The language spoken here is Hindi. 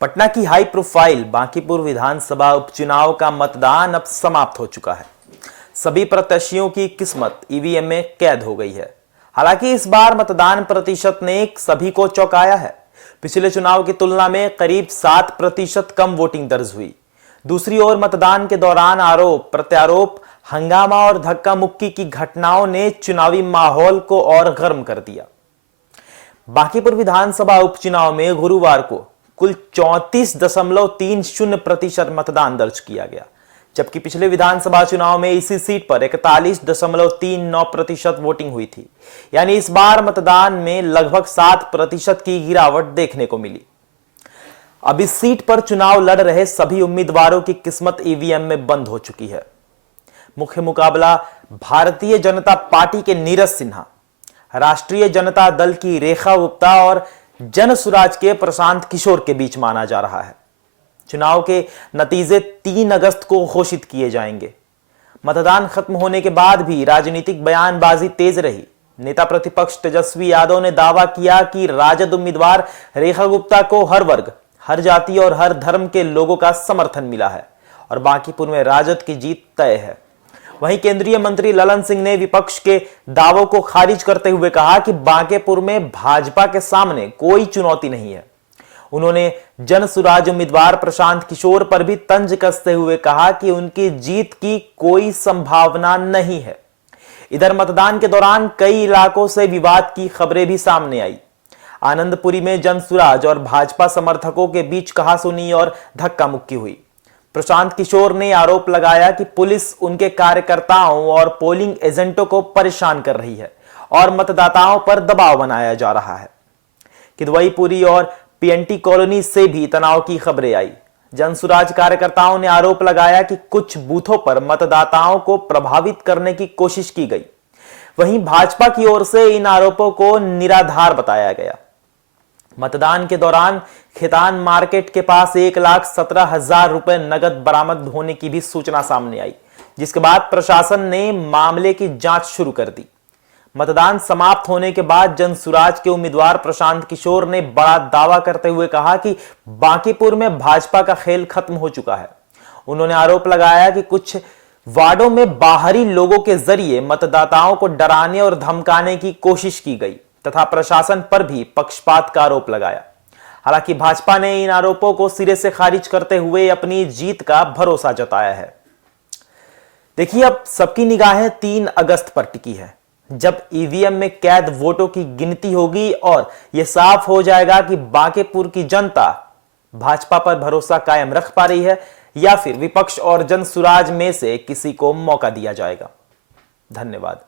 पटना की हाई प्रोफाइल बांकीपुर विधानसभा उपचुनाव का मतदान अब समाप्त हो चुका है। सभी प्रत्याशियों की किस्मत ईवीएम में कैद हो गई है। हालांकि इस बार मतदान प्रतिशत ने सभी को चौंकाया है। पिछले चुनाव की तुलना में करीब 7% कम वोटिंग दर्ज हुई। दूसरी ओर मतदान के दौरान आरोप प्रत्यारोप, हंगामा और धक्का मुक्की की घटनाओं ने चुनावी माहौल को और गर्म कर दिया। बांकीपुर विधानसभा उपचुनाव में गुरुवार को कुल 34.30% मतदान दर्ज किया गया, जबकि पिछले विधानसभा चुनाव में इसी सीट पर 41.39% वोटिंग हुई थी। यानी इस बार मतदान में लगभग 7% की गिरावट देखने को मिली। अब इस सीट पर चुनाव लड़ रहे सभी उम्मीदवारों की किस्मत ईवीएम में बंद हो चुकी है। मुख्य मुकाबला भारतीय जनता पार्टी के नीरज सिन्हा, राष्ट्रीय जनता दल की रेखा गुप्ता और जन सुराज के प्रशांत किशोर के बीच माना जा रहा है। चुनाव के नतीजे 3 अगस्त को घोषित किए जाएंगे। मतदान खत्म होने के बाद भी राजनीतिक बयानबाजी तेज रही। नेता प्रतिपक्ष तेजस्वी यादव ने दावा किया कि राजद उम्मीदवार रेखा गुप्ता को हर वर्ग, हर जाति और हर धर्म के लोगों का समर्थन मिला है और बांकीपुर में राजद की जीत तय है। वहीं केंद्रीय मंत्री ललन सिंह ने विपक्ष के दावों को खारिज करते हुए कहा कि बांकीपुर में भाजपा के सामने कोई चुनौती नहीं है। उन्होंने जन सुराज उम्मीदवार प्रशांत किशोर पर भी तंज कसते हुए कहा कि उनकी जीत की कोई संभावना नहीं है। इधर मतदान के दौरान कई इलाकों से विवाद की खबरें भी सामने आई। आनंदपुरी में जन सुराज और भाजपा समर्थकों के बीच कहासुनी और धक्का मुक्की हुई। प्रशांत किशोर ने आरोप लगाया कि पुलिस उनके कार्यकर्ताओं और पोलिंग एजेंटों को परेशान कर रही है और मतदाताओं पर दबाव बनाया जा रहा है। किदवईपुरी और पीएनटी कॉलोनी से भी तनाव की खबरें आई। जनसुराज कार्यकर्ताओं ने आरोप लगाया कि कुछ बूथों पर मतदाताओं को प्रभावित करने की कोशिश की गई। वहीं भाजपा की ओर से इन आरोपों को निराधार बताया गया। मतदान के दौरान खेतान मार्केट के पास 1,17,000 रुपए नगद बरामद होने की भी सूचना सामने आई, जिसके बाद प्रशासन ने मामले की जांच शुरू कर दी। मतदान समाप्त होने के बाद जनसुराज के उम्मीदवार प्रशांत किशोर ने बड़ा दावा करते हुए कहा कि बांकीपुर में भाजपा का खेल खत्म हो चुका है। उन्होंने आरोप लगाया कि कुछ वार्डों में बाहरी लोगों के जरिए मतदाताओं को डराने और धमकाने की कोशिश की गई तथा प्रशासन पर भी पक्षपात का आरोप लगाया। हालांकि भाजपा ने इन आरोपों को सिरे से खारिज करते हुए अपनी जीत का भरोसा जताया है। देखिए, अब सबकी निगाहें 3 अगस्त पर टिकी है, जब ईवीएम में कैद वोटों की गिनती होगी और यह साफ हो जाएगा कि बांकीपुर की जनता भाजपा पर भरोसा कायम रख पा रही है या फिर विपक्ष और जनसुराज में से किसी को मौका दिया जाएगा। धन्यवाद।